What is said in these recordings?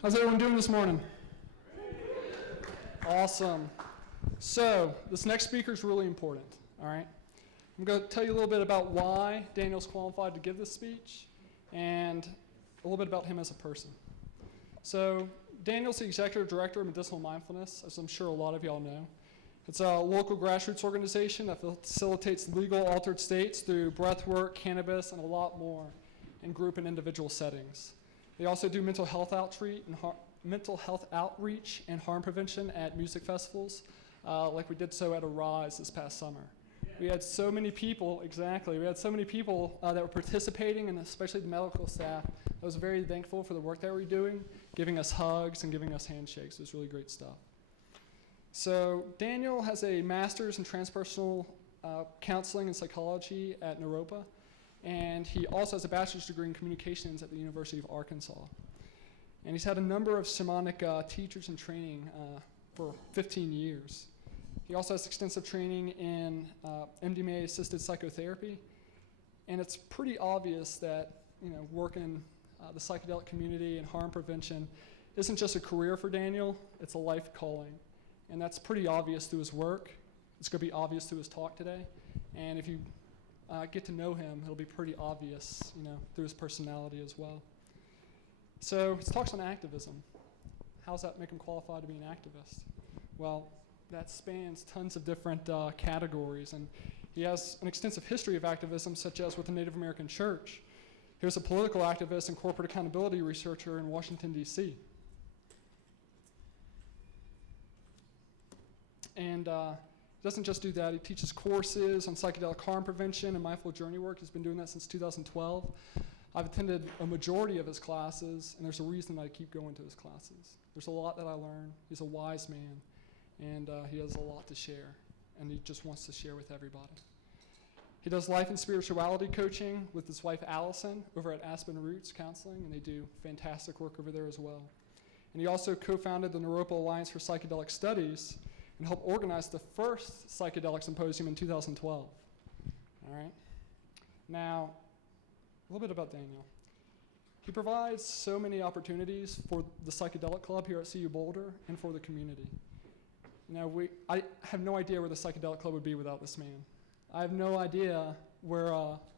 How's everyone doing this morning? Awesome. So this next speaker is really important, all right? I'm going to tell you a little bit about why Daniel's qualified to give this speech and a little bit about him as a person. So Daniel's the executive director of Medicinal Mindfulness, as I'm sure a lot of y'all know. It's a local grassroots organization that facilitates legal altered states through breathwork, cannabis, and a lot more in group and individual settings. They also do mental health outreach and harm prevention at music festivals, like we did so at Arise this past summer. We had so many people, exactly, we had so many people that were participating, and especially the medical staff. I was very thankful for the work they were doing, giving us hugs and giving us handshakes. It was really great stuff. So Daniel has a master's in transpersonal counseling and psychology at Naropa, and he also has a bachelor's degree in communications at the University of Arkansas. And he's had a number of shamanic teachers in training for 15 years. He also has extensive training in MDMA-assisted psychotherapy, and it's pretty obvious that working in the psychedelic community and harm prevention isn't just a career for Daniel, it's a life calling. And that's pretty obvious through his work. It's going to be obvious through his talk today. And if you get to know him, it'll be pretty obvious, through his personality as well. So his talk's on activism. How does that make him qualified to be an activist? Well, that spans tons of different categories, and he has an extensive history of activism, such as with the Native American Church. He was a political activist and corporate accountability researcher in Washington, D.C. And he doesn't just do that. He teaches courses on psychedelic harm prevention and mindful journey work. He's been doing that since 2012. I've attended a majority of his classes, and there's a reason that I keep going to his classes. There's a lot that I learn. He's a wise man, and he has a lot to share, and he just wants to share with everybody. He does life and spirituality coaching with his wife Allison over at Aspen Roots Counseling, and they do fantastic work over there as well. And he also co-founded the Naropa Alliance for Psychedelic Studies and helped organize the first Psychedelic Symposium in 2012. All right. Now, a little bit about Daniel. He provides so many opportunities for the Psychedelic Club here at CU Boulder and for the community. I have no idea where the Psychedelic Club would be without this man. I have no idea where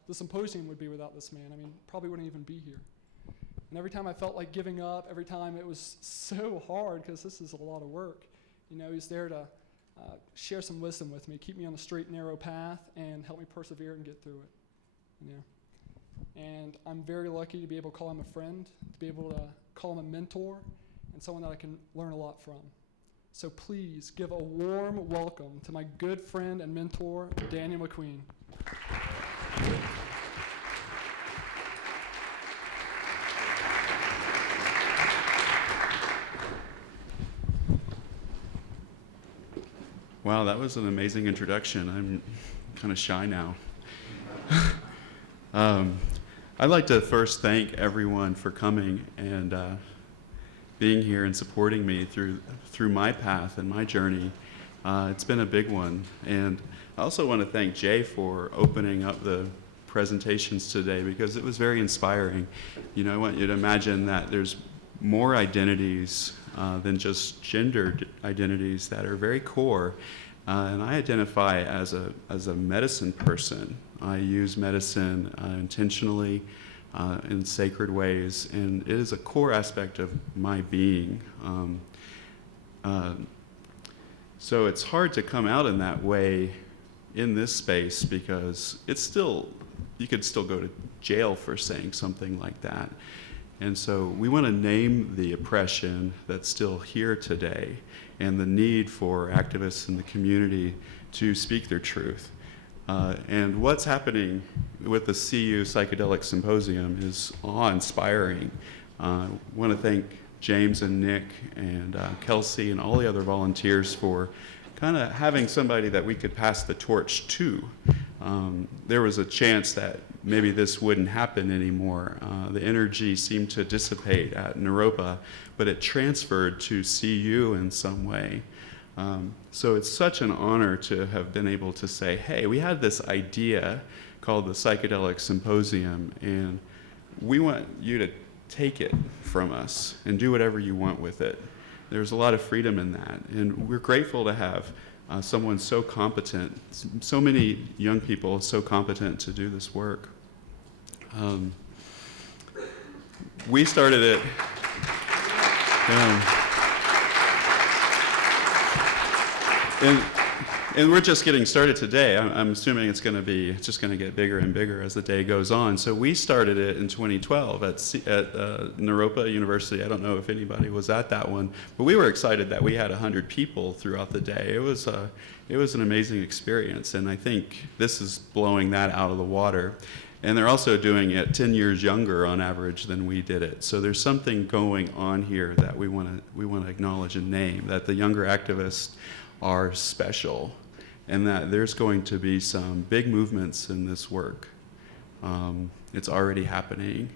the symposium would be without this man. I mean, probably wouldn't even be here. And every time I felt like giving up, every time it was so hard, because this is a lot of work, he's there to share some wisdom with me, keep me on the straight and narrow path, and help me persevere and get through it. And I'm very lucky to be able to call him a friend, to be able to call him a mentor, and someone that I can learn a lot from. So please give a warm welcome to my good friend and mentor, Daniel McQueen. Wow, that was an amazing introduction. I'm kind of shy now. I'd like to first thank everyone for coming and being here and supporting me through my path and my journey. It's been a big one. And I also want to thank Jay for opening up the presentations today, because it was very inspiring. I want you to imagine that there's more identities than just gendered identities that are very core. And I identify as a medicine person. I use medicine intentionally in sacred ways, and it is a core aspect of my being. So it's hard to come out in that way in this space, because you could still go to jail for saying something like that. And so we want to name the oppression that's still here today and the need for activists in the community to speak their truth. And what's happening with the CU Psychedelic Symposium is awe-inspiring. I want to thank James and Nick and Kelsey and all the other volunteers for kind of having somebody that we could pass the torch to. There was a chance that maybe this wouldn't happen anymore. The energy seemed to dissipate at Naropa, but it transferred to CU in some way. So it's such an honor to have been able to say, hey, we had this idea called the Psychedelic Symposium, and we want you to take it from us and do whatever you want with it. There's a lot of freedom in that, and we're grateful to have someone so competent, so many young people so competent to do this work. We started it. And we're just getting started today. I'm assuming it's just going to get bigger and bigger as the day goes on. So we started it in 2012 at Naropa University. I don't know if anybody was at that one, but we were excited that we had 100 people throughout the day. It was an amazing experience, and I think this is blowing that out of the water. And they're also doing it 10 years younger on average than we did it. So there's something going on here that we want to acknowledge and name, that the younger activists are special, and that there's going to be some big movements in this work. It's already happening.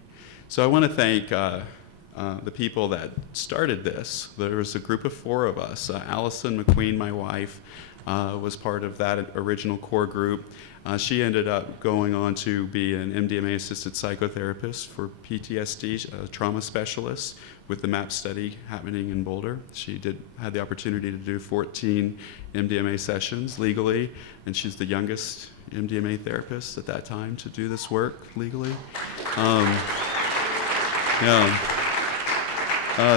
So I want to thank the people that started this. There was a group of 4 of us. Allison McQueen, my wife, was part of that original core group. She ended up going on to be an MDMA-assisted psychotherapist for PTSD, a trauma specialist with the MAP study happening in Boulder. She had the opportunity to do 14 MDMA sessions legally, and she's the youngest MDMA therapist at that time to do this work legally.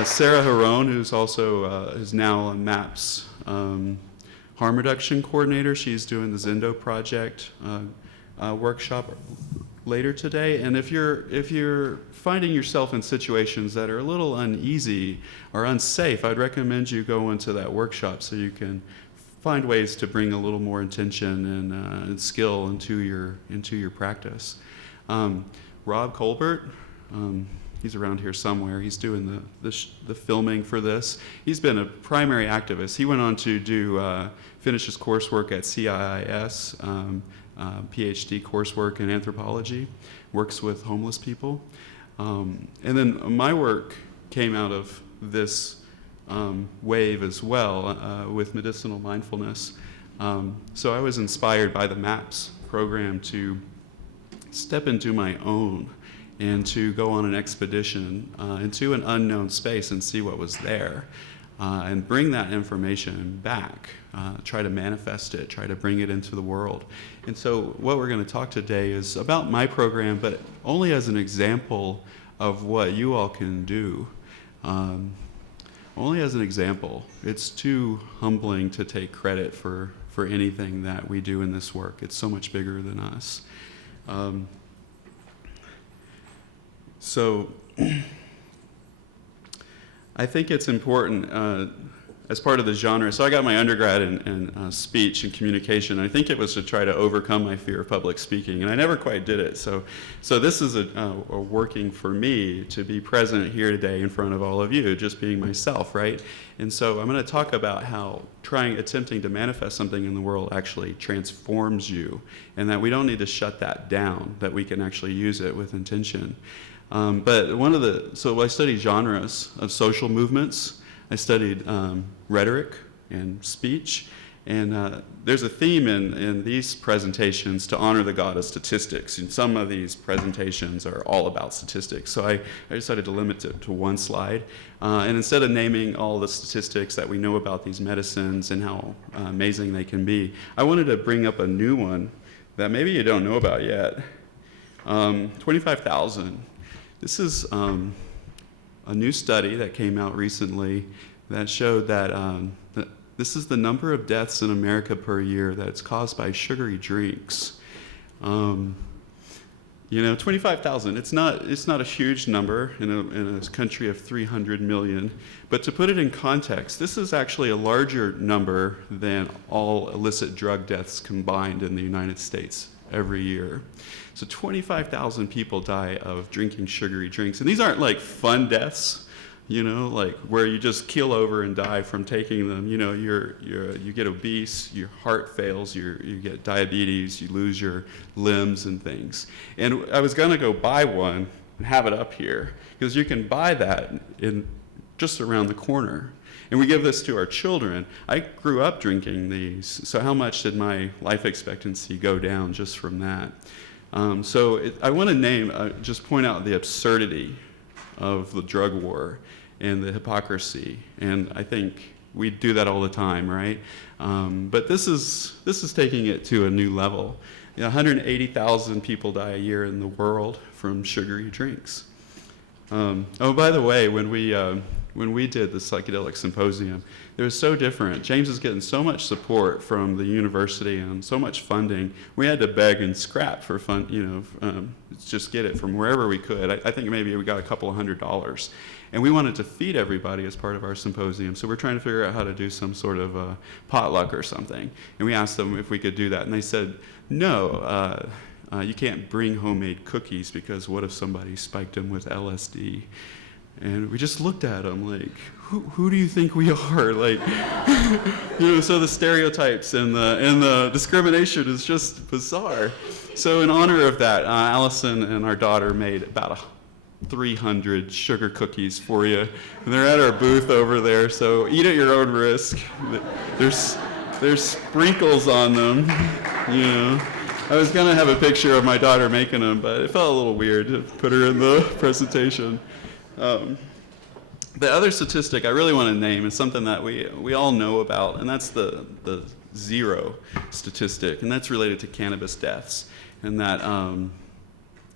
Sarah Harone, who's also is now on MAP's harm reduction coordinator. She's doing the Zendo project workshop later today. And if you're finding yourself in situations that are a little uneasy or unsafe, I'd recommend you go into that workshop so you can find ways to bring a little more intention and skill into your practice. Rob Colbert, he's around here somewhere. He's doing the filming for this. He's been a primary activist. He went on to finish his coursework at CIIS, PhD coursework in anthropology, works with homeless people. And then my work came out of this wave as well with Medicinal Mindfulness. So I was inspired by the MAPS program to step into my own and to go on an expedition into an unknown space and see what was there, and bring that information back, try to manifest it, try to bring it into the world. And so what we're going to talk today is about my program, but only as an example of what you all can do. Only as an example. It's too humbling to take credit for anything that we do in this work. It's so much bigger than us. So I think it's important as part of the genre. So I got my undergrad in speech and communication. I think it was to try to overcome my fear of public speaking, and I never quite did it. So this is a working for me to be present here today in front of all of you, just being myself, right? And so I'm going to talk about how attempting to manifest something in the world actually transforms you, and that we don't need to shut that down, that we can actually use it with intention. But so I studied genres of social movements. I studied rhetoric and speech, and there's a theme in these presentations to honor the god of statistics, and some of these presentations are all about statistics. So I decided to limit it to one slide, and instead of naming all the statistics that we know about these medicines and how amazing they can be, I wanted to bring up a new one that maybe you don't know about yet. 25,000. This is a new study that came out recently that showed that this is the number of deaths in America per year that's caused by sugary drinks. 25,000. It's not a huge number in a country of 300 million, but to put it in context, this is actually a larger number than all illicit drug deaths combined in the United States every year. So 25,000 people die of drinking sugary drinks. And these aren't like fun deaths, like where you just keel over and die from taking them. You get obese, your heart fails, you get diabetes, you lose your limbs and things. And I was gonna go buy one and have it up here, because you can buy that just around the corner. And we give this to our children. I grew up drinking these, so how much did my life expectancy go down just from that? I want to just point out the absurdity of the drug war and the hypocrisy. And I think we do that all the time, right? But this is taking it to a new level. 180,000 people die a year in the world from sugary drinks. Oh, by the way, when we did the Psychedelic Symposium, it was so different. James is getting so much support from the university and so much funding. We had to beg and scrap for fun, just get it from wherever we could. I think maybe we got a couple of $100s. And we wanted to feed everybody as part of our symposium, so we're trying to figure out how to do some sort of potluck or something. And we asked them if we could do that, and they said, no, you can't bring homemade cookies because what if somebody spiked them with LSD? And we just looked at them like, who do you think we are? Like, so the stereotypes and the discrimination is just bizarre. So in honor of that, Allison and our daughter made about 300 sugar cookies for you. And they're at our booth over there, so eat at your own risk. There's sprinkles on them, I was gonna have a picture of my daughter making them, but it felt a little weird to put her in the presentation. The other statistic I really want to name is something that we all know about, and that's the zero statistic, and that's related to cannabis deaths. And that,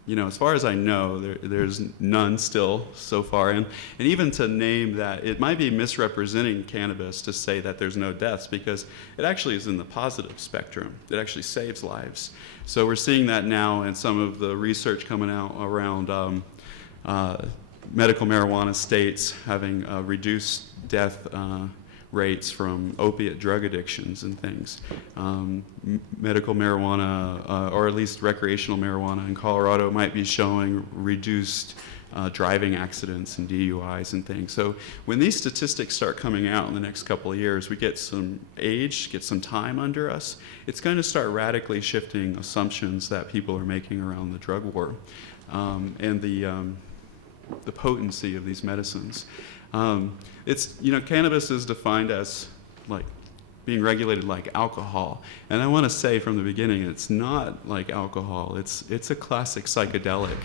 as far as I know, there's none still so far. And even to name that, it might be misrepresenting cannabis to say that there's no deaths, because it actually is in the positive spectrum. It actually saves lives. So we're seeing that now in some of the research coming out around medical marijuana states having reduced death rates from opiate drug addictions and things. Medical marijuana, or at least recreational marijuana in Colorado, might be showing reduced driving accidents and DUIs and things. So when these statistics start coming out in the next couple of years, we get some age, get some time under us, it's going to start radically shifting assumptions that people are making around the drug war and the potency of these medicines. It's, cannabis is defined as like being regulated like alcohol. And I want to say from the beginning, it's not like alcohol. It's a classic psychedelic.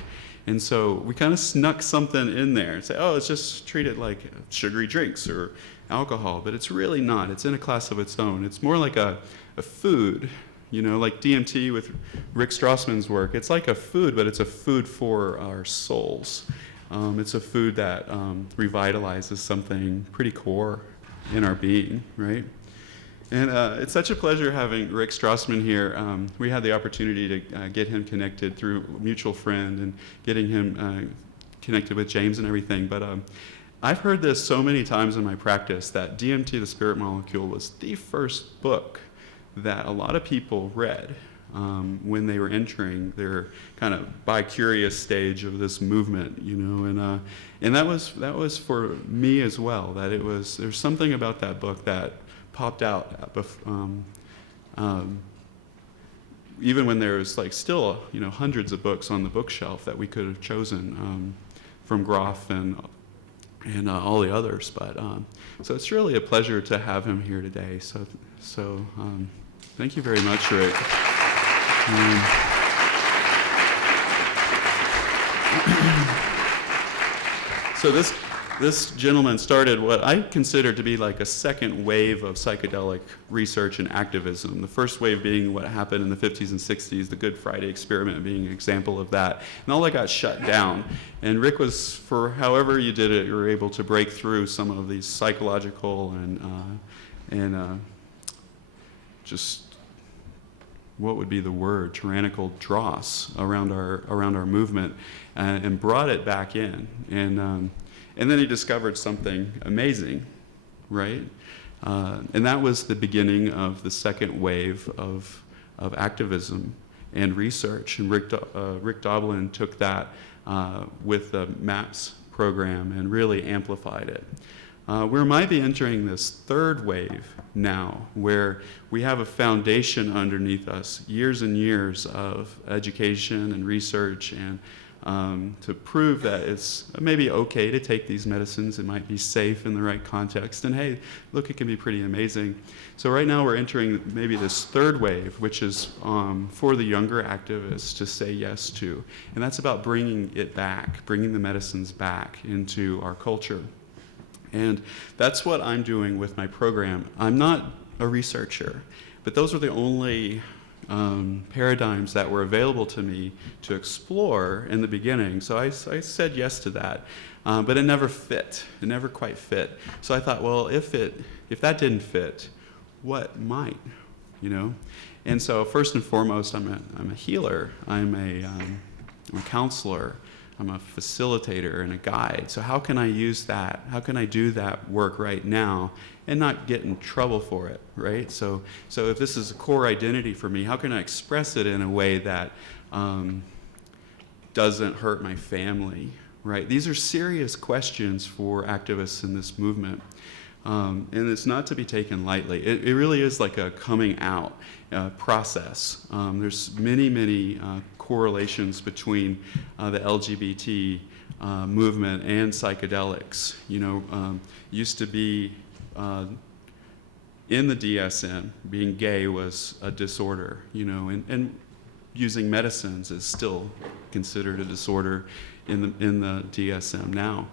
And so we kind of snuck something in there and say, oh, it's just treated like sugary drinks or alcohol, but it's really not. It's in a class of its own. It's more like a food, like DMT with Rick Strassman's work. It's like a food, but it's a food for our souls. It's a food that revitalizes something pretty core in our being, right? And it's such a pleasure having Rick Strassman here. We had the opportunity to get him connected through a mutual friend and getting him connected with James and everything. But I've heard this so many times in my practice that DMT, the Spirit Molecule, was the first book that a lot of people read when they were entering their kind of bi-curious stage of this movement, and that was for me as well. That there's something about that book that popped out, even when there's still hundreds of books on the bookshelf that we could have chosen from Groff and all the others. But so it's really a pleasure to have him here today. So thank you very much, Rick. So this gentleman started what I consider to be like a second wave of psychedelic research and activism. The first wave being what happened in the 50s and 60s, the Good Friday experiment being an example of that. And all that got shut down. And Rick was, for however you did it, you were able to break through some of these psychological and just, what would be the word, tyrannical dross around our movement, and brought it back in. And then he discovered something amazing, right? And that was the beginning of the second wave of activism and research. And Rick Doblin took that with the MAPS program and really amplified it. We might be entering this third wave now, where we have a foundation underneath us, years and years of education and research and to prove that it's maybe okay to take these medicines. It might be safe in the right context. And hey, look, it can be pretty amazing. So right now we're entering maybe this third wave, which is for the younger activists to say yes to. And that's about bringing it back, bringing the medicines back into our culture. And that's what I'm doing with my program. I'm not a researcher, but those are the only paradigms that were available to me to explore in the beginning. So I said yes to that, but it never fit. It never quite fit. So I thought, well, if that didn't fit, what might, you know? And so first and foremost, I'm a healer. I'm a counselor. I'm a facilitator and a guide. So how can I use that? How can I do that work right now and not get in trouble for it, right? So if this is a core identity for me, how can I express it in a way that doesn't hurt my family, right? These are serious questions for activists in this movement. And it's not to be taken lightly. It really is like a coming out process. There's many correlations between the LGBT movement and psychedelics. You know, used to be in the DSM, being gay was a disorder, you know, and using medicines is still considered a disorder in the DSM now.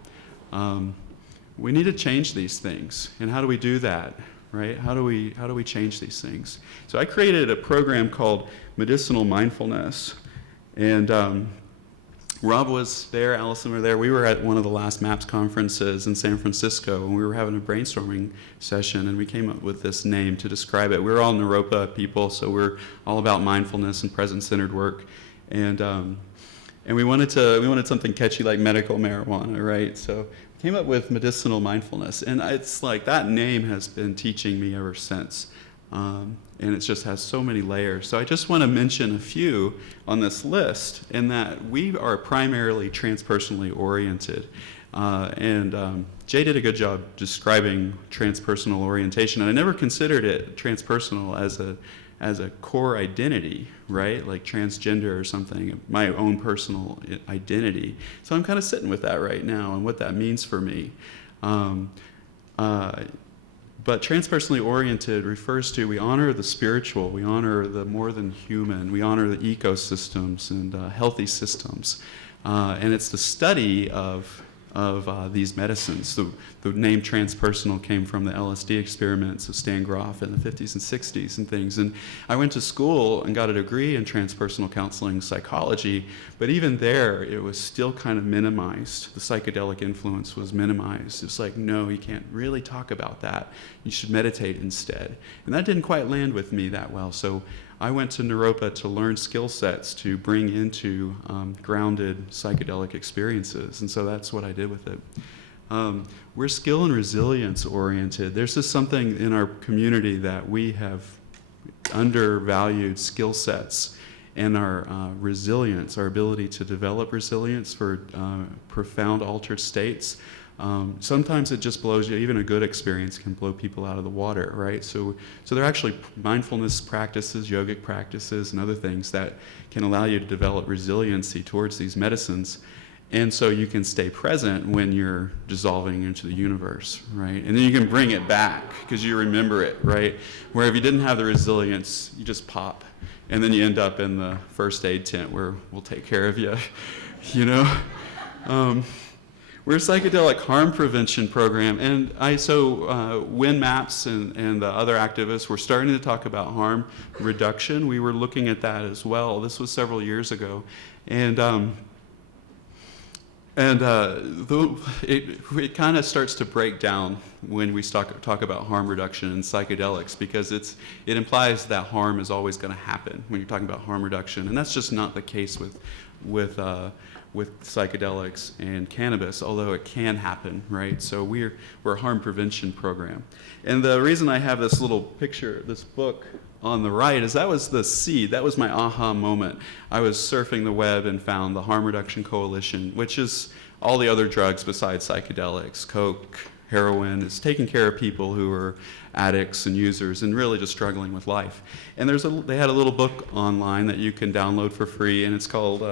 We need to change these things, and how do we do that, right? How do we change these things? So I created a program called Medicinal Mindfulness, and Rob was there, Allison were there. We were at one of the last MAPS conferences in San Francisco, and we were having a brainstorming session, and we came up with this name to describe it. We're all Naropa people, so we're all about mindfulness and present-centered work, and we wanted something catchy like medical marijuana, right? So we came up with Medicinal Mindfulness, and it's like that name has been teaching me ever since. And it just has so many layers. So I just want to mention a few on this list, in that we are primarily transpersonally oriented. Jay did a good job describing transpersonal orientation, and I never considered it transpersonal as a core identity, right? Like transgender or something, my own personal identity. So I'm kind of sitting with that right now and what that means for me. But transpersonally oriented refers to, we honor the spiritual, we honor the more than human, we honor the ecosystems and healthy systems. And it's the study of these medicines. The name transpersonal came from the LSD experiments of Stan Grof in the 50s and 60s and things. And I went to school and got a degree in transpersonal counseling psychology, but even there, it was still kind of minimized. The psychedelic influence was minimized. It's like, no, you can't really talk about that. You should meditate instead. And that didn't quite land with me that well. So I went to Naropa to learn skill sets to bring into grounded psychedelic experiences, and so that's what I did with it. We're skill and resilience oriented. There's just something in our community that we have undervalued skill sets and our resilience, our ability to develop resilience for profound altered states. Sometimes it just blows you. Even a good experience can blow people out of the water, right? So there are actually mindfulness practices, yogic practices, and other things that can allow you to develop resiliency towards these medicines. And so you can stay present when you're dissolving into the universe, right? And then you can bring it back because you remember it, right? Where if you didn't have the resilience, you just pop. And then you end up in the first aid tent where we'll take care of you, you know? We're a psychedelic harm prevention program, and when MAPS and the other activists were starting to talk about harm reduction, we were looking at that as well. This was several years ago, and it kind of starts to break down when we talk about harm reduction in psychedelics, because it implies that harm is always going to happen when you're talking about harm reduction, and that's just not the case with psychedelics and cannabis, although it can happen, right? So we're a harm prevention program. And the reason I have this little picture, this book on the right, is that was the seed. That was my aha moment. I was surfing the web and found the Harm Reduction Coalition, which is all the other drugs besides psychedelics, coke, heroin. It's taking care of people who are addicts and users and really just struggling with life. And they had a little book online that you can download for free, and it's called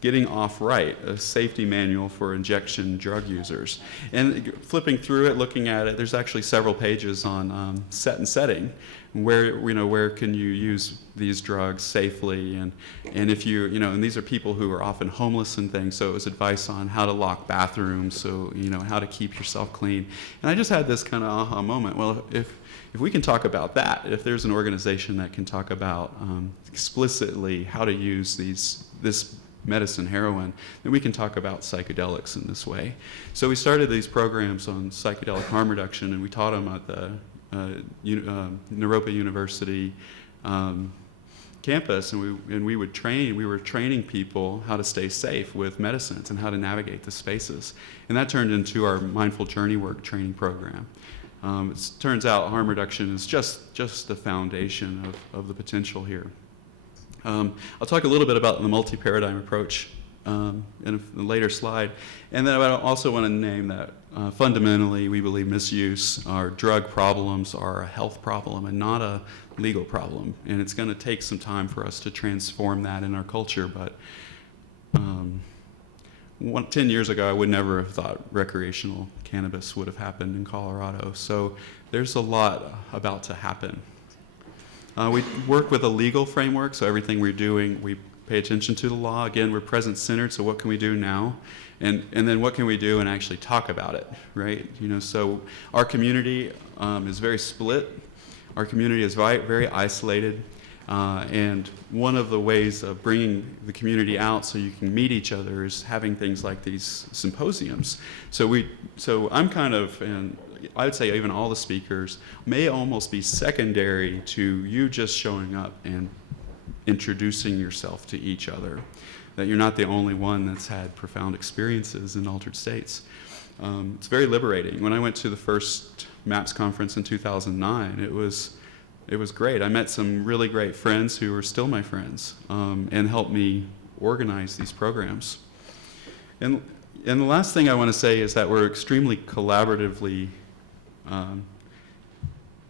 Getting Off Right, a safety manual for injection drug users. And flipping through it, looking at it, there's actually several pages on set and setting. Where can you use these drugs safely, and if and these are people who are often homeless and things, so it was advice on how to lock bathrooms, so how to keep yourself clean. And I just had this kind of aha moment. Well, if we can talk about that, if there's an organization that can talk about explicitly how to use this medicine, heroin, then we can talk about psychedelics in this way. So we started these programs on psychedelic harm reduction, and we taught them at the Naropa University campus, and we were training people how to stay safe with medicines and how to navigate the spaces. And that turned into our Mindful Journey Work training program. It turns out harm reduction is just the foundation of the potential here. I'll talk a little bit about the multi-paradigm approach in a later slide. And then I also want to name that fundamentally we believe misuse, our drug problems are a health problem and not a legal problem. And it's going to take some time for us to transform that in our culture. But 10 years ago, I would never have thought recreational cannabis would have happened in Colorado. So there's a lot about to happen. We work with a legal framework, so everything we're doing, we pay attention to the law. Again, we're present-centered, so what can we do now? And then what can we do and actually talk about it, right? So our community is very split. Our community is very isolated. And one of the ways of bringing the community out so you can meet each other is having things like these symposiums. So I'm kind of, and I would say even all the speakers may almost be secondary to you just showing up and introducing yourself to each other, that you're not the only one that's had profound experiences in altered states. It's very liberating. When I went to the first MAPS conference in 2009, it was great. I met some really great friends who are still my friends and helped me organize these programs. And the last thing I want to say is that we're extremely collaboratively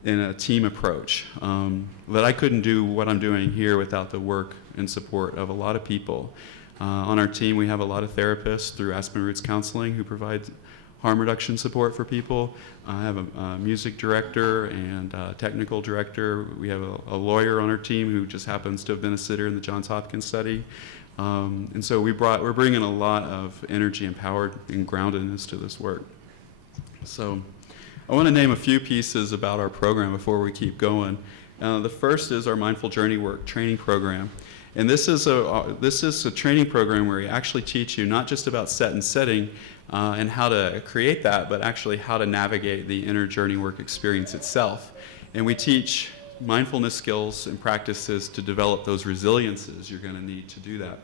in a team approach. That I couldn't do what I'm doing here without the work and support of a lot of people. On our team, we have a lot of therapists through Aspen Roots Counseling who provide harm reduction support for people. I have a music director and a technical director. We have a lawyer on our team who just happens to have been a sitter in the Johns Hopkins study. And so we're bringing a lot of energy and power and groundedness to this work. So I want to name a few pieces about our program before we keep going. The first is our Mindful Journey Work training program. And this is a training program where we actually teach you not just about set and setting and how to create that, but actually how to navigate the inner journey work experience itself. And we teach mindfulness skills and practices to develop those resiliences you're going to need to do that.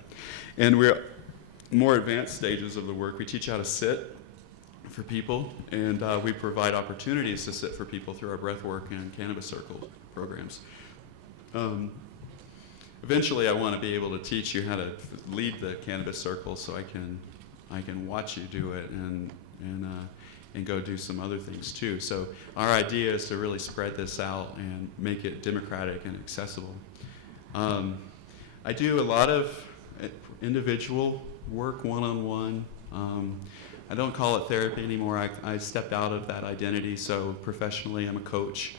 And we're more advanced stages of the work. We teach you how to sit for people, and we provide opportunities to sit for people through our breathwork and cannabis circle programs. Eventually, I want to be able to teach you how to lead the cannabis circle, so I can watch you do it and go do some other things too. So our idea is to really spread this out and make it democratic and accessible. I do a lot of individual work, one-on-one. I don't call it therapy anymore. I stepped out of that identity. So professionally, I'm a coach,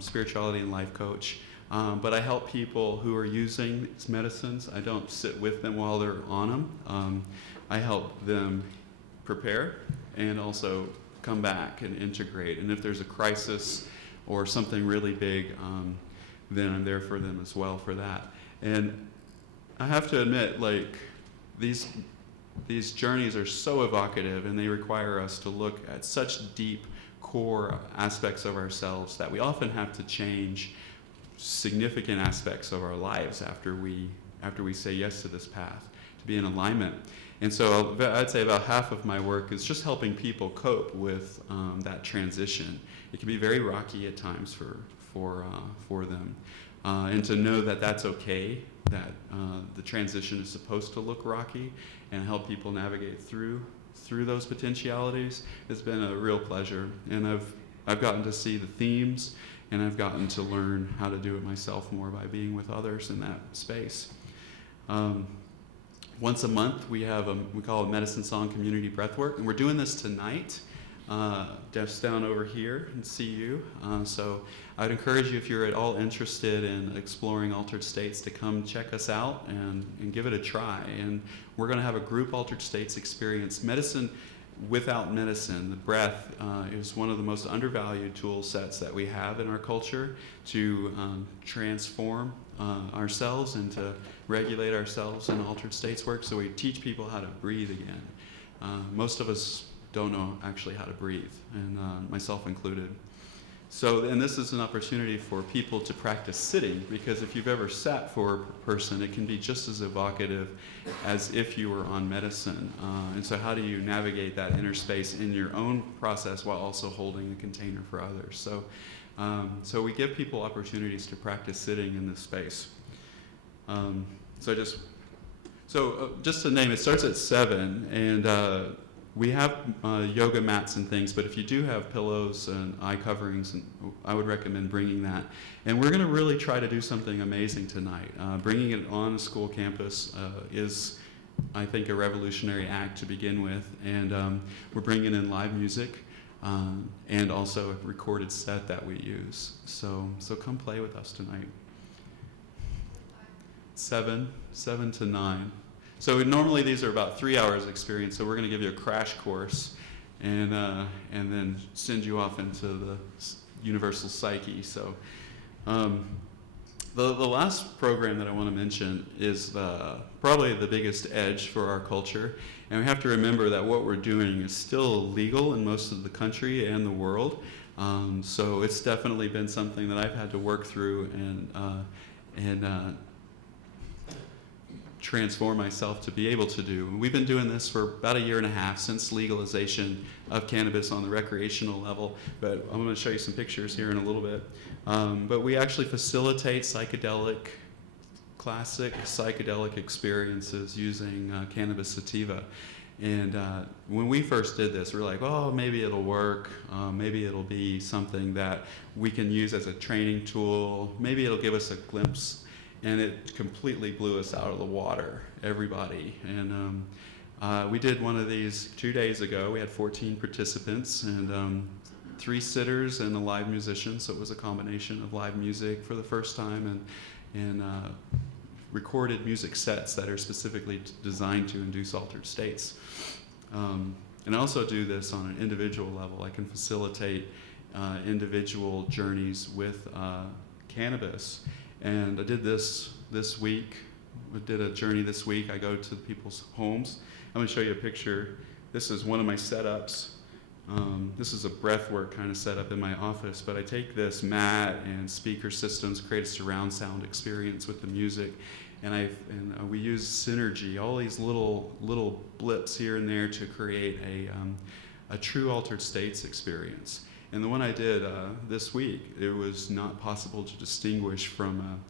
spirituality and life coach. But I help people who are using these medicines. I don't sit with them while they're on them. I help them prepare and also come back and integrate. And if there's a crisis or something really big, then I'm there for them as well for that. And I have to admit, like, these journeys are so evocative, and they require us to look at such deep core aspects of ourselves that we often have to change significant aspects of our lives after we say yes to this path, to be in alignment. And so I'd say about half of my work is just helping people cope with that transition. It can be very rocky at times for them, and to know that that's okay, that the transition is supposed to look rocky, and help people navigate through those potentialities has been a real pleasure. And I've gotten to see the themes, and I've gotten to learn how to do it myself more by being with others in that space. once a month, we have we call it Medicinal Community Breathwork, and we're doing this tonight. Just down over here in CU. So I'd encourage you, if you're at all interested in exploring altered states, to come check us out and give it a try. And we're going to have a group altered states experience. Medicine without medicine, the breath is one of the most undervalued tool sets that we have in our culture to transform ourselves and to regulate ourselves in altered states work. So we teach people how to breathe again. Most of us don't know actually how to breathe, and myself included. So, and this is an opportunity for people to practice sitting, because if you've ever sat for a person, it can be just as evocative as if you were on medicine. And so how do you navigate that inner space in your own process while also holding a container for others? So, so we give people opportunities to practice sitting in this space. Just to name it, starts at 7, and we have yoga mats and things, but if you do have pillows and eye coverings, I would recommend bringing that. And we're going to really try to do something amazing tonight. Bringing it on a school campus is, I think, a revolutionary act to begin with. And we're bringing in live music and also a recorded set that we use. So come play with us tonight. 7 to 9. So normally these are about 3 hours experience, so we're going to give you a crash course and then send you off into the universal psyche. So the last program that I want to mention is probably the biggest edge for our culture. And we have to remember that what we're doing is still legal in most of the country and the world. So it's definitely been something that I've had to work through and transform myself to be able to do. We've been doing this for about 1.5 years since legalization of cannabis on the recreational level, but I'm going to show you some pictures here in a little bit. But we actually facilitate classic psychedelic experiences using cannabis sativa. And when we first did this, we were like, oh, maybe it'll work. Maybe it'll be something that we can use as a training tool. Maybe it'll give us a glimpse. And it completely blew us out of the water, everybody. And we did one of these 2 days ago. We had 14 participants and 3 sitters and a live musician. So it was a combination of live music for the first time and recorded music sets that are specifically designed to induce altered states. And I also do this on an individual level. I can facilitate individual journeys with cannabis. And I did this week. We did a journey this week. I go to people's homes. I'm going to show you a picture. This is one of my setups. This is a breathwork kind of setup in my office, but I take this mat and speaker systems, create a surround sound experience with the music, and we use synergy, all these little blips here and there to create a true altered states experience. And the one I did this week, it was not possible to distinguish from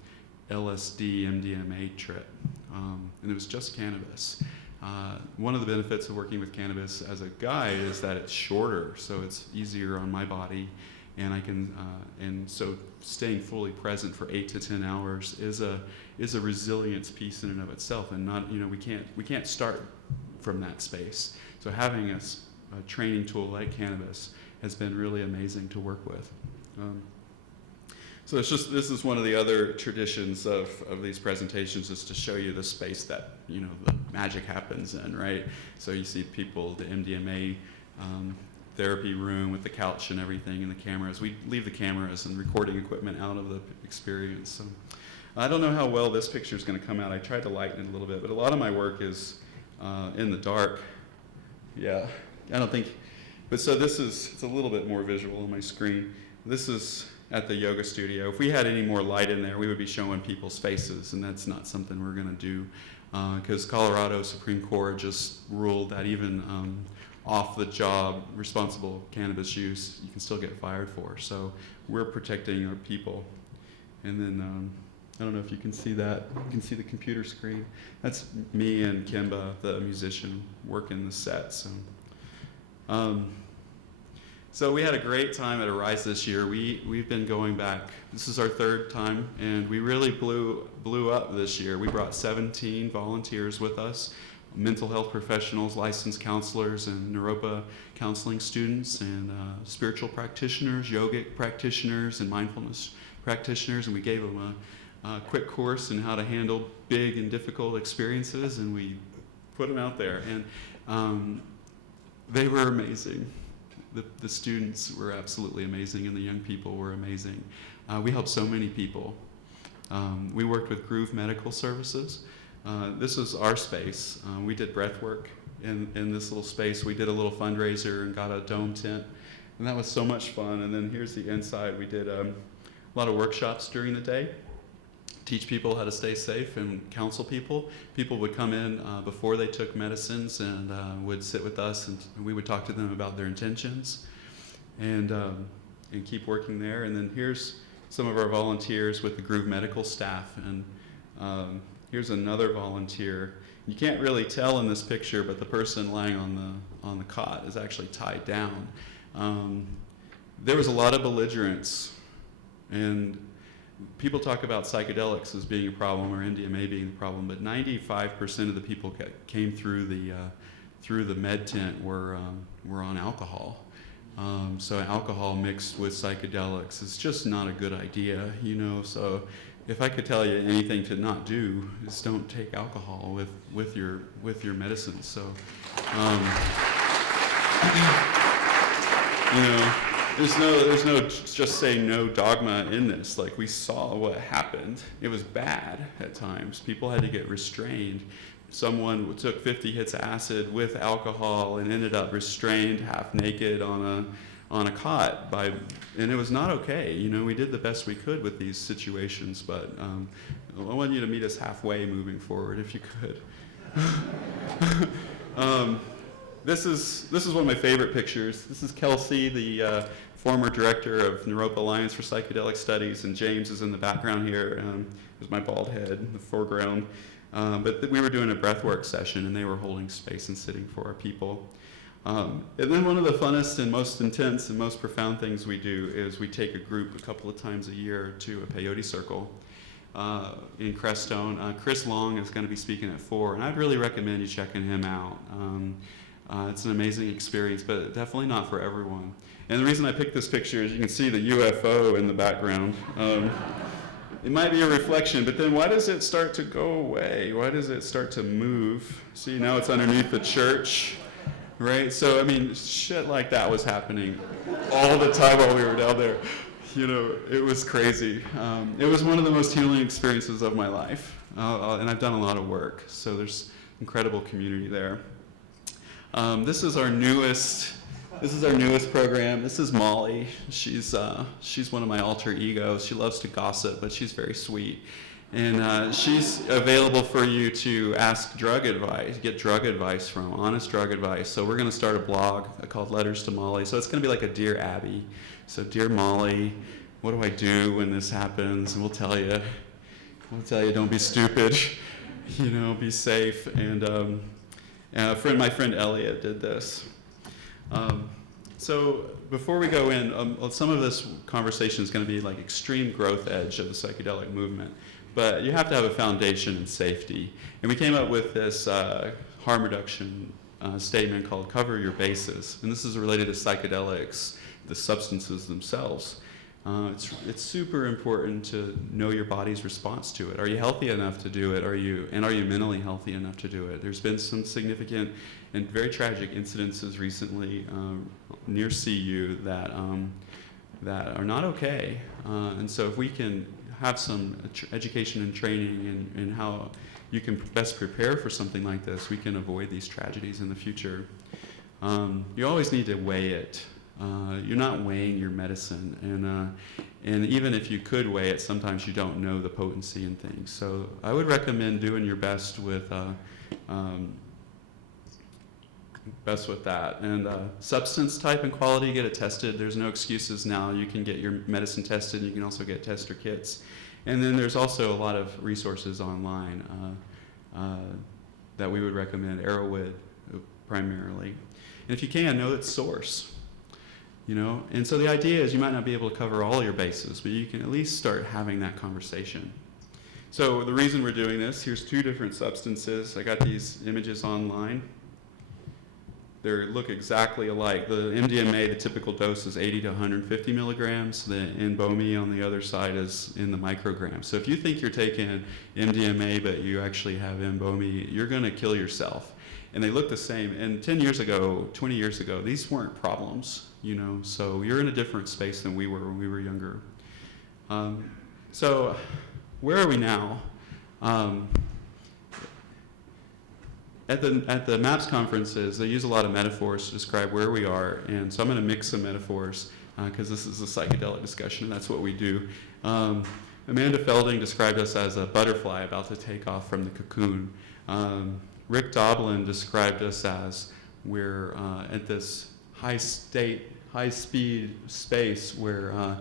a LSD MDMA trip, and it was just cannabis. One of the benefits of working with cannabis as a guide is that it's shorter, so it's easier on my body, and I can and so staying fully present for 8 to 10 hours is a resilience piece in and of itself, and not we can't start from that space. So having a training tool like cannabis has been really amazing to work with. So this is one of the other traditions of these presentations, is to show you the space that the magic happens in, right? So you see people, the MDMA therapy room with the couch and everything, and the cameras. We leave the cameras and recording equipment out of the experience. So I don't know how well this picture is going to come out. I tried to lighten it a little bit, but a lot of my work is in the dark. Yeah, I don't think. But so it's a little bit more visual on my screen. This is at the yoga studio. If we had any more light in there, we would be showing people's faces, and that's not something we're going to do, because Colorado Supreme Court just ruled that even off-the-job responsible cannabis use, you can still get fired for. So we're protecting our people. And then I don't know if you can see that. You can see the computer screen. That's me and Kimba, the musician, working the set. So we had a great time at Arise this year. We've been going back. This is our third time, and we really blew up this year. We brought 17 volunteers with us, mental health professionals, licensed counselors, and Naropa counseling students, and spiritual practitioners, yogic practitioners, and mindfulness practitioners, and we gave them a quick course in how to handle big and difficult experiences, and we put them out there, and they were amazing. The students were absolutely amazing, and the young people were amazing. We helped so many people. We worked with Groove Medical Services. This was our space. We did breath work in this little space. We did a little fundraiser and got a dome tent, and that was so much fun. And then here's the inside. We did a lot of workshops during the day, teach people how to stay safe and counsel people. People would come in before they took medicines and would sit with us, and we would talk to them about their intentions and keep working there. And then here's some of our volunteers with the Groove Medical staff. And here's another volunteer. You can't really tell in this picture, but the person lying on the cot is actually tied down. There was a lot of belligerence, and people talk about psychedelics as being a problem, or MDMA being the problem, but 95% of the people that came through the med tent were on alcohol. So alcohol mixed with psychedelics is just not a good idea, you know. So if I could tell you anything to not do, is don't take alcohol with your medicine. So you know. There's no just say no dogma in this. Like, we saw what happened. It was bad at times. People had to get restrained. Someone took 50 hits of acid with alcohol and ended up restrained, half naked on a cot and it was not okay. You know, we did the best we could with these situations, but I want you to meet us halfway moving forward if you could. This is one of my favorite pictures. This is Kelsey, the former director of Naropa Alliance for Psychedelic Studies, and James is in the background here. There's my bald head in the foreground. But we were doing a breathwork session, and they were holding space and sitting for our people. And then one of the funnest and most intense and most profound things we do is we take a group a couple of times a year to a peyote circle in Crestone. Chris Long is going to be speaking at 4, and I'd really recommend you checking him out. It's an amazing experience, but definitely not for everyone. And the reason I picked this picture is you can see the UFO in the background. It might be a reflection, but then why does it start to go away? Why does it start to move? See, now it's underneath the church, right? So, I mean, shit like that was happening all the time while we were down there. You know, it was crazy. It was one of the most healing experiences of my life, and I've done a lot of work, so there's incredible community there. This is our newest program. This is Molly. She's one of my alter egos. She loves to gossip, but she's very sweet. And she's available for you to ask drug advice, get drug advice from, honest drug advice. So we're going to start a blog called Letters to Molly. So it's going to be like a Dear Abby. So Dear Molly, what do I do when this happens? And we'll tell you, don't be stupid, you know, be safe. And my friend Elliot did this. So before we go in, some of this conversation is going to be like extreme growth edge of the psychedelic movement, but you have to have a foundation in safety. And we came up with this harm reduction statement called Cover Your Bases. And this is related to psychedelics, the substances themselves. It's super important to know your body's response to it. Are you healthy enough to do it? Are you mentally healthy enough to do it? There's been some significant and very tragic incidences recently near CU that are not okay. And so if we can have some education and training in how you can best prepare for something like this, we can avoid these tragedies in the future. You always need to weigh it. You're not weighing your medicine, and even if you could weigh it, sometimes you don't know the potency and things. So I would recommend doing your best with that. And substance type and quality, get it tested. There's no excuses now. You can get your medicine tested. You can also get tester kits, and then there's also a lot of resources online that we would recommend. Arrowwood primarily, and if you can, know its source. you know? And so the idea is you might not be able to cover all your bases, but you can at least start having that conversation. So the reason we're doing this, here's 2 different substances. I got these images online. They look exactly alike. The MDMA, the typical dose is 80 to 150 milligrams. The Nbomi on the other side is in the micrograms. So if you think you're taking MDMA but you actually have Nbomi, you're going to kill yourself. And they look the same. And 10 years ago, 20 years ago, these weren't problems, you know. So you're in a different space than we were when we were younger. So where are we now? At the MAPS conferences, they use a lot of metaphors to describe where we are, and so I'm going to mix some metaphors because this is a psychedelic discussion, and that's what we do. Amanda Felding described us as a butterfly about to take off from the cocoon. Rick Doblin described us as we're at this high-speed space where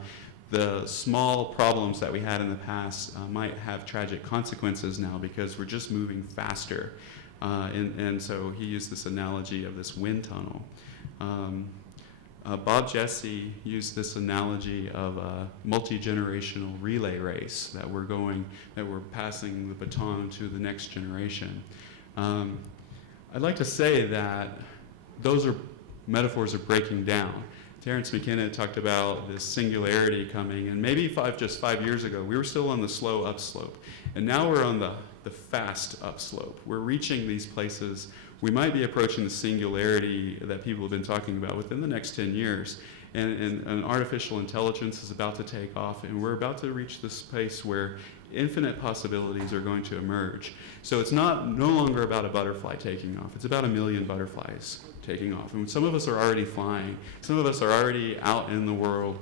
the small problems that we had in the past might have tragic consequences now because we're just moving faster. And so he used this analogy of this wind tunnel. Bob Jesse used this analogy of a multi-generational relay race that we're passing the baton to the next generation. I'd like to say that those are metaphors of breaking down. Terence McKenna talked about this singularity coming, and maybe just 5 years ago, we were still on the slow upslope, and now we're on the fast upslope. We're reaching these places. We might be approaching the singularity that people have been talking about within the next 10 years, and artificial intelligence is about to take off, and we're about to reach this space where infinite possibilities are going to emerge. So it's no longer about a butterfly taking off. It's about a million butterflies taking off. And some of us are already flying. Some of us are already out in the world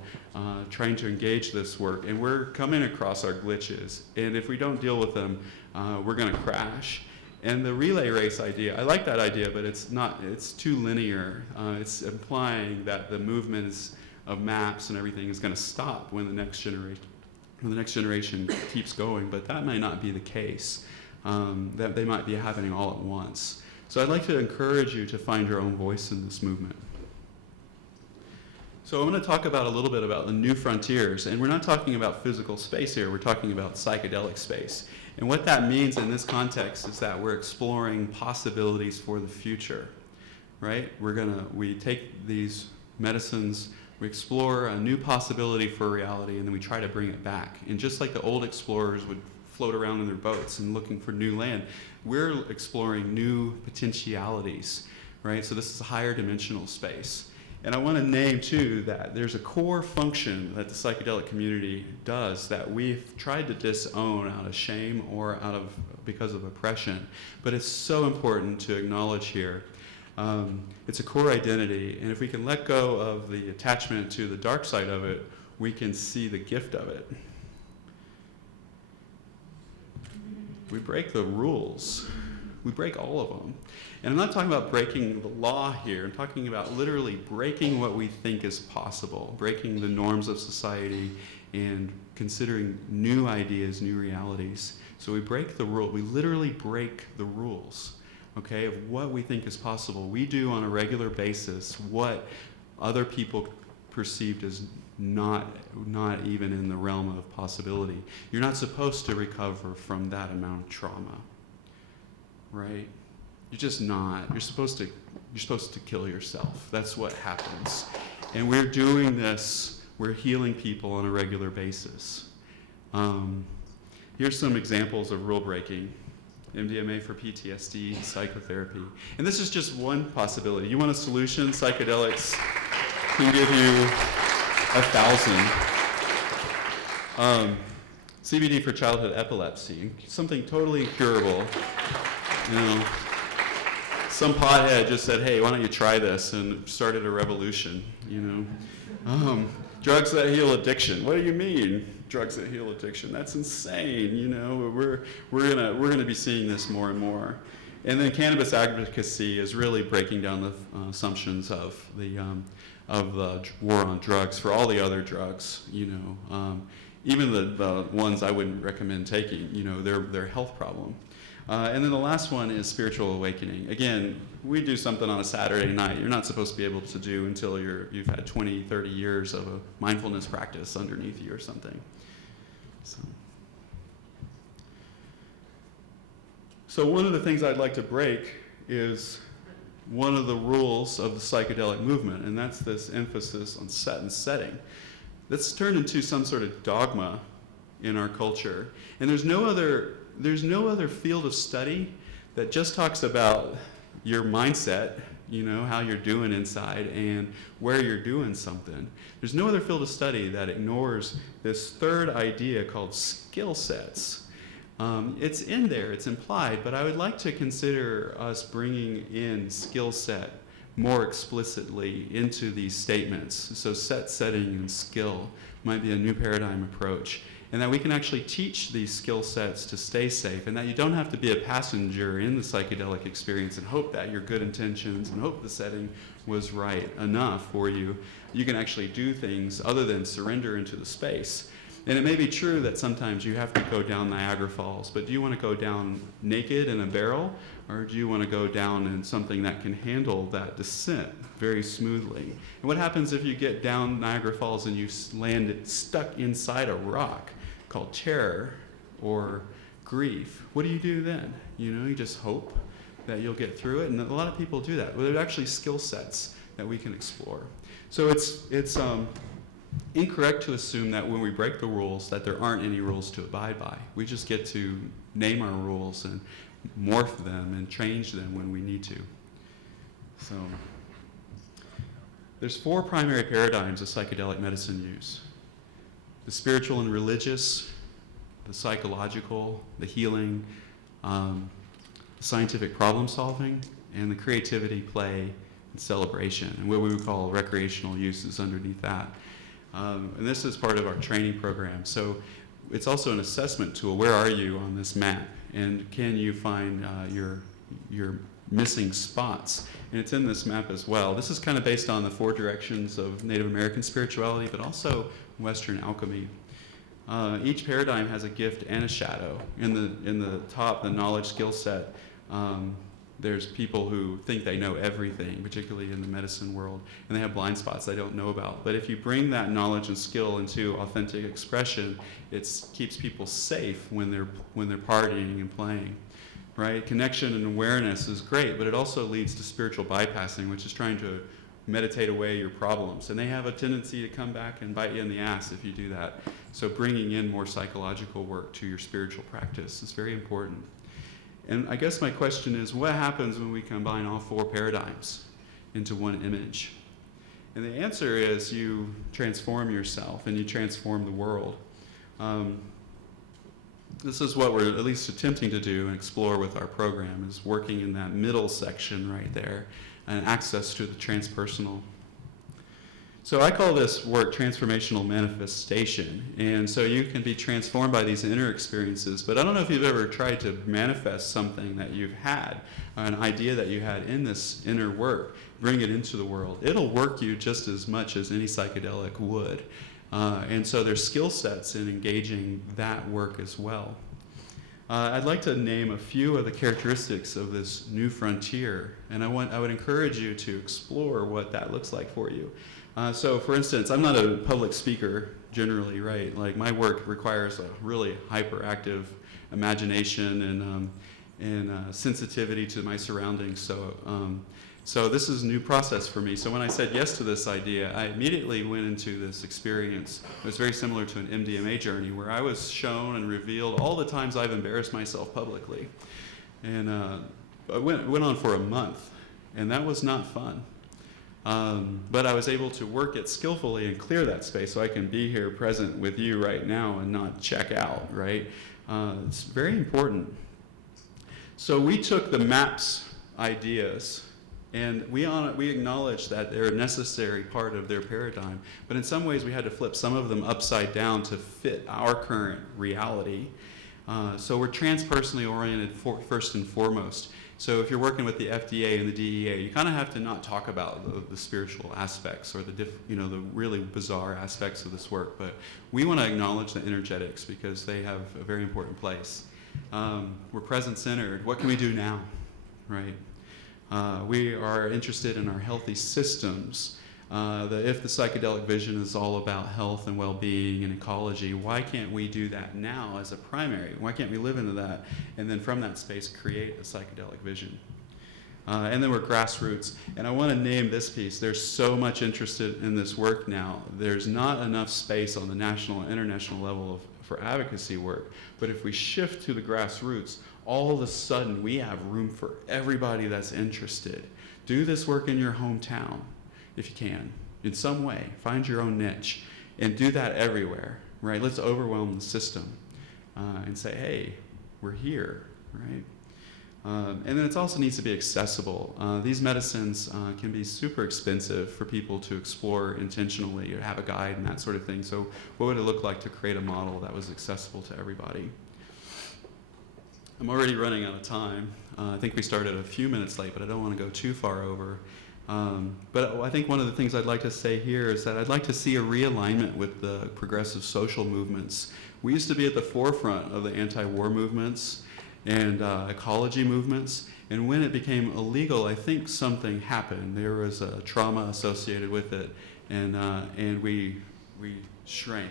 trying to engage this work. And we're coming across our glitches. And if we don't deal with them, we're going to crash. And the relay race idea, I like that idea, but it's too linear. It's implying that the movements of maps and everything is going to stop when the next generation keeps going, but that might not be the case. That they might be happening all at once. So I'd like to encourage you to find your own voice in this movement. So I'm going to talk about a little bit about the new frontiers, and we're not talking about physical space here, we're talking about psychedelic space. And what that means in this context is that we're exploring possibilities for the future, right? We take these medicines, we explore a new possibility for reality, and then we try to bring it back. And just like the old explorers would float around in their boats and looking for new land, we're exploring new potentialities, right? So this is a higher dimensional space. And I want to name, too, that there's a core function that the psychedelic community does that we've tried to disown out of shame or because of oppression. But it's so important to acknowledge here. It's a core identity, and if we can let go of the attachment to the dark side of it, we can see the gift of it. We break the rules. We break all of them. And I'm not talking about breaking the law here. I'm talking about literally breaking what we think is possible, breaking the norms of society and considering new ideas, new realities. So we break the rule. We literally break the rules, okay, of what we think is possible. We do on a regular basis what other people perceived as not even in the realm of possibility. You're not supposed to recover from that amount of trauma, right? You're just not. You're supposed to kill yourself. That's what happens. And we're doing this. We're healing people on a regular basis. Here's some examples of rule breaking. MDMA for PTSD, psychotherapy. And this is just one possibility. You want a solution? Psychedelics can give you 1,000. CBD for childhood epilepsy, something totally incurable. You know, some pothead just said, "Hey, why don't you try this?" and started a revolution. You know, drugs that heal addiction. What do you mean, drugs that heal addiction? That's insane. You know, we're gonna be seeing this more and more. And then cannabis advocacy is really breaking down the assumptions of the war on drugs for all the other drugs. You know, even the ones I wouldn't recommend taking. You know, they're health problem. And then the last one is spiritual awakening. Again, we do something on a Saturday night you're not supposed to be able to do until you've had 20, 30 years of a mindfulness practice underneath you or something. So one of the things I'd like to break is one of the rules of the psychedelic movement, and that's this emphasis on set and setting. That's turned into some sort of dogma in our culture. And there's no other field of study that just talks about your mindset, how you're doing inside and where you're doing something. There's no other field of study that ignores this third idea called skill sets. It's in there, it's implied, but I would like to consider us bringing in skill set more explicitly into these statements. So set, setting, and skill might be a new paradigm approach. And that we can actually teach these skill sets to stay safe, and that you don't have to be a passenger in the psychedelic experience and hope that your good intentions and hope the setting was right enough for you. You can actually do things other than surrender into the space. And it may be true that sometimes you have to go down Niagara Falls, but do you want to go down naked in a barrel, or do you want to go down in something that can handle that descent very smoothly? And what happens if you get down Niagara Falls and you land stuck inside a rock called terror or grief? What do you do then? You just hope that you'll get through it, and a lot of people do that. But there are actually skill sets that we can explore. So it's incorrect to assume that when we break the rules that there aren't any rules to abide by. We just get to name our rules and morph them and change them when we need to. So there's 4 primary paradigms of psychedelic medicine use: the spiritual and religious, the psychological, the healing, the scientific problem solving, and the creativity, play, and celebration, and what we would call recreational uses underneath that. And this is part of our training program. So it's also an assessment tool. Where are you on this map? And can you find your missing spots? And it's in this map as well. This is kind of based on the 4 directions of Native American spirituality, but also Western alchemy. Each paradigm has a gift and a shadow. In the top, the knowledge skill set, there's people who think they know everything, particularly in the medicine world, and they have blind spots they don't know about. But if you bring that knowledge and skill into authentic expression, it keeps people safe when they're partying and playing, right? Connection and awareness is great, but it also leads to spiritual bypassing, which is trying to meditate away your problems. And they have a tendency to come back and bite you in the ass if you do that. So bringing in more psychological work to your spiritual practice is very important. And I guess my question is, what happens when we combine all 4 paradigms into one image? And the answer is you transform yourself and you transform the world. This is what we're at least attempting to do and explore with our program, is working in that middle section right there and access to the transpersonal. So I call this work transformational manifestation. And so you can be transformed by these inner experiences, but I don't know if you've ever tried to manifest something that you've had, an idea that you had in this inner work, bring it into the world. It'll work you just as much as any psychedelic would. And so there's skill sets in engaging that work as well. I'd like to name a few of the characteristics of this new frontier, and I would encourage you to explore what that looks like for you. So for instance, I'm not a public speaker generally, right? Like my work requires a really hyperactive imagination and sensitivity to my surroundings. So this is a new process for me. So when I said yes to this idea, I immediately went into this experience. It was very similar to an MDMA journey where I was shown and revealed all the times I've embarrassed myself publicly. And I went on for a month, and that was not fun. But I was able to work it skillfully and clear that space so I can be here present with you right now and not check out, right? It's very important. So we took the MAPS ideas and we acknowledge that they're a necessary part of their paradigm, but in some ways we had to flip some of them upside down to fit our current reality. So we're transpersonally oriented first and foremost. So if you're working with the FDA and the DEA, you kind of have to not talk about the spiritual aspects or the really bizarre aspects of this work, but we want to acknowledge the energetics because they have a very important place. We're present-centered. What can we do now, right? We are interested in our healthy systems. If the psychedelic vision is all about health and well-being and ecology, why can't we do that now as a primary? Why can't we live into that and then from that space create a psychedelic vision? And then we're grassroots. And I want to name this piece. There's so much interest in this work now. There's not enough space on the national and international level for advocacy work. But if we shift to the grassroots, all of a sudden we have room for everybody that's interested. Do this work in your hometown, if you can, in some way. Find your own niche and do that everywhere, right? Let's overwhelm the system and say, hey, we're here, right? And then it also needs to be accessible. These medicines can be super expensive for people to explore intentionally or have a guide and that sort of thing. So what would it look like to create a model that was accessible to everybody? I'm already running out of time. I think we started a few minutes late, but I don't want to go too far over. But I think one of the things I'd like to say here is that I'd like to see a realignment with the progressive social movements. We used to be at the forefront of the anti-war movements and ecology movements, and when it became illegal, I think something happened. There was a trauma associated with it, and we shrank.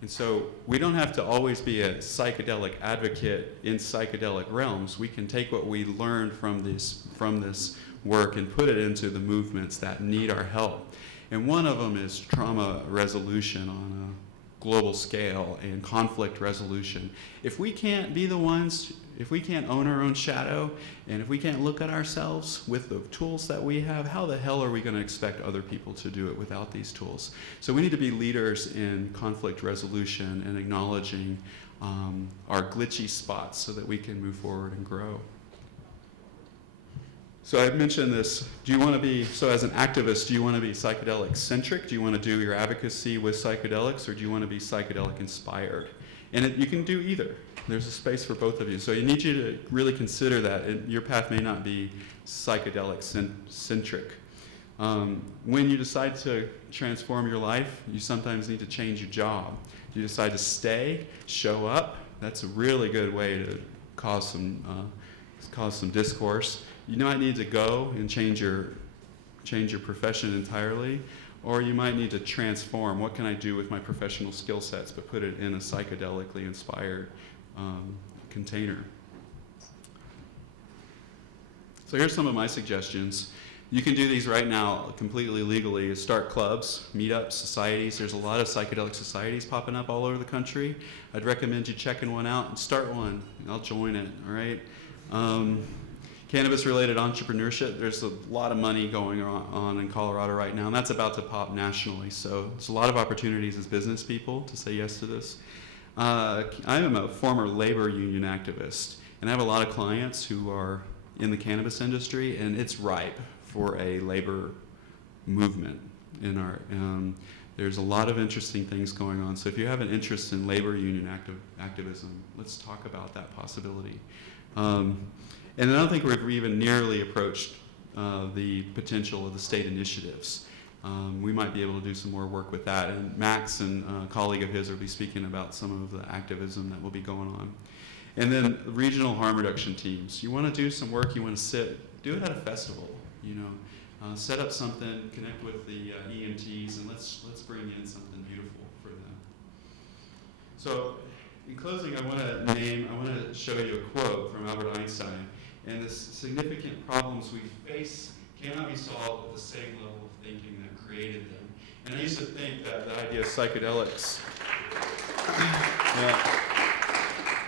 And so we don't have to always be a psychedelic advocate in psychedelic realms. We can take what we learned from this work and put it into the movements that need our help. And one of them is trauma resolution on a global scale and conflict resolution. If we can't be the ones, if we can't own our own shadow, and if we can't look at ourselves with the tools that we have, how the hell are we going to expect other people to do it without these tools? So we need to be leaders in conflict resolution and acknowledging our glitchy spots so that we can move forward and grow. So I mentioned this, so as an activist, do you want to be psychedelic centric? Do you want to do your advocacy with psychedelics, or do you want to be psychedelic inspired? And you can do either. There's a space for both of you. So I need you to really consider that. Your path may not be psychedelic centric. When you decide to transform your life, you sometimes need to change your job. You decide to stay, show up. That's a really good way to cause some discourse. You might need to go and change your profession entirely, or you might need to transform. What can I do with my professional skill sets, but put it in a psychedelically inspired container? So here's some of my suggestions. You can do these right now completely legally. Start clubs, meetups, societies. There's a lot of psychedelic societies popping up all over the country. I'd recommend you checking one out and start one. I'll join it, all right? Cannabis-related entrepreneurship, there's a lot of money going on in Colorado right now, and that's about to pop nationally. So there's a lot of opportunities as business people to say yes to this. I am a former labor union activist, and I have a lot of clients who are in the cannabis industry, and it's ripe for a labor movement. There's a lot of interesting things going on. So if you have an interest in labor union activism, let's talk about that possibility. And I don't think we've even nearly approached the potential of the state initiatives. We might be able to do some more work with that. And Max and a colleague of his will be speaking about some of the activism that will be going on. And then regional harm reduction teams. You want to do some work, you want to do it at a festival, set up something, connect with the EMTs, and let's bring in something beautiful for them. So in closing, I want to show you a quote from Albert Einstein. And the significant problems we face cannot be solved with the same level of thinking that created them. And I used to think that the idea of psychedelics,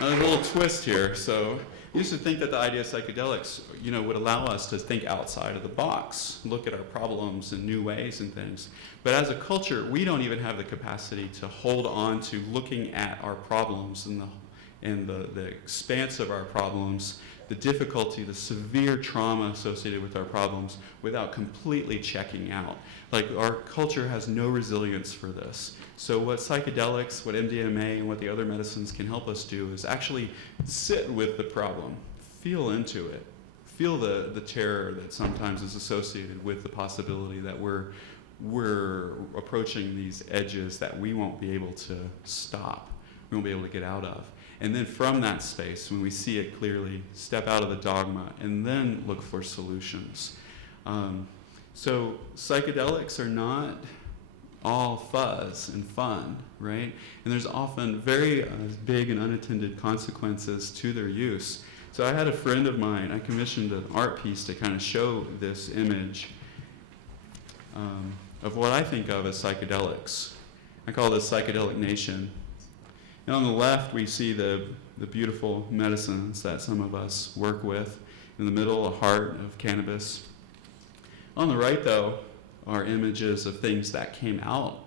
there's a little twist here. So I used to think that the idea of psychedelics, would allow us to think outside of the box, look at our problems in new ways and things. But as a culture, we don't even have the capacity to hold on to looking at our problems and the expanse of our problems, the difficulty, the severe trauma associated with our problems without completely checking out. Like, our culture has no resilience for this. So what psychedelics, what MDMA, and what the other medicines can help us do is actually sit with the problem, feel into it, feel the terror that sometimes is associated with the possibility that we're approaching these edges that we won't be able to stop. we won't be able to get out of. And then from that space, when we see it clearly, step out of the dogma and then look for solutions. So psychedelics are not all fuzz and fun, right? And there's often very big and unintended consequences to their use. So I had a friend of mine, I commissioned an art piece to kind of show this image of what I think of as psychedelics. I call this Psychedelic Nation. And on the left, we see the beautiful medicines that some of us work with. In the middle, a heart of cannabis. On the right, though, are images of things that came out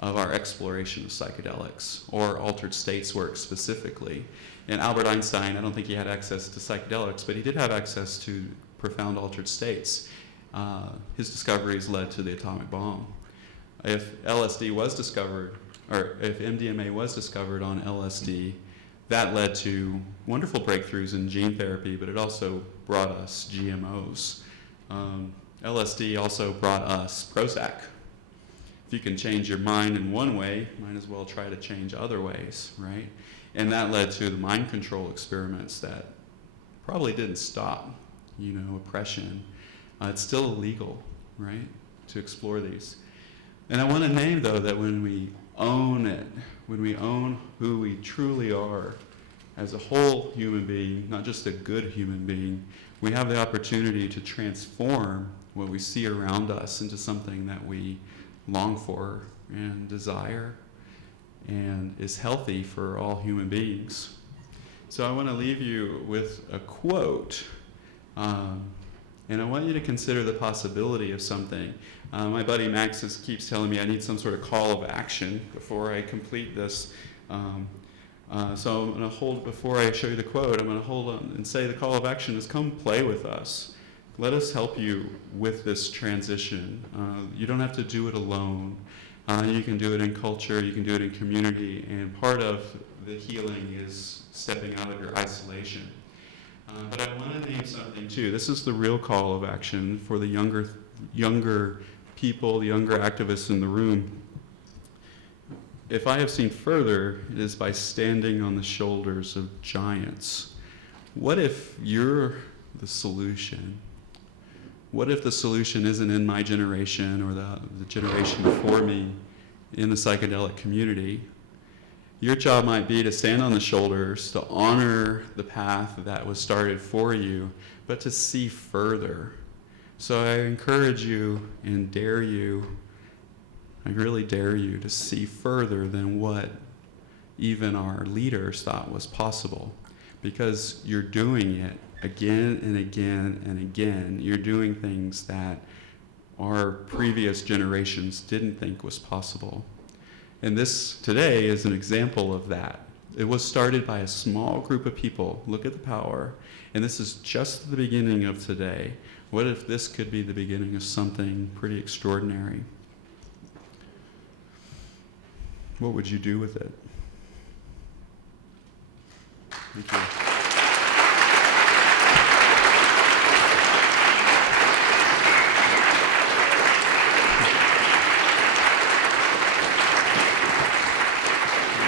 of our exploration of psychedelics, or altered states work specifically. And Albert Einstein, I don't think he had access to psychedelics, but he did have access to profound altered states. His discoveries led to the atomic bomb. If LSD was discovered, or if MDMA was discovered on LSD, that led to wonderful breakthroughs in gene therapy, but it also brought us GMOs. LSD also brought us Prozac. If you can change your mind in one way, might as well try to change other ways, right? And that led to the mind control experiments that probably didn't stop, oppression. It's still illegal, right, to explore these. And I want to name, though, that when we own it, when we own who we truly are as a whole human being, not just a good human being, we have the opportunity to transform what we see around us into something that we long for and desire and is healthy for all human beings. So I want to leave you with a quote, and I want you to consider the possibility of something. My buddy Max keeps telling me I need some sort of call of action before I complete this. So I'm going to hold, before I show you the quote, I'm going to hold on and say the call of action is come play with us. Let us help you with this transition. You don't have to do it alone. You can do it in culture, you can do it in community, and part of the healing is stepping out of your isolation. But I want to name something too. This is the real call of action for the younger people, the younger activists in the room. If I have seen further, it is by standing on the shoulders of giants. What if you're the solution? What if the solution isn't in my generation or the generation before me in the psychedelic community? Your job might be to stand on the shoulders, to honor the path that was started for you, but to see further. So I encourage you and dare you, I really dare you to see further than what even our leaders thought was possible, because you're doing it again and again and again. You're doing things that our previous generations didn't think was possible. And this today is an example of that. It was started by a small group of people. Look at the power. And this is just the beginning of today. What if this could be the beginning of something pretty extraordinary? What would you do with it? Thank you.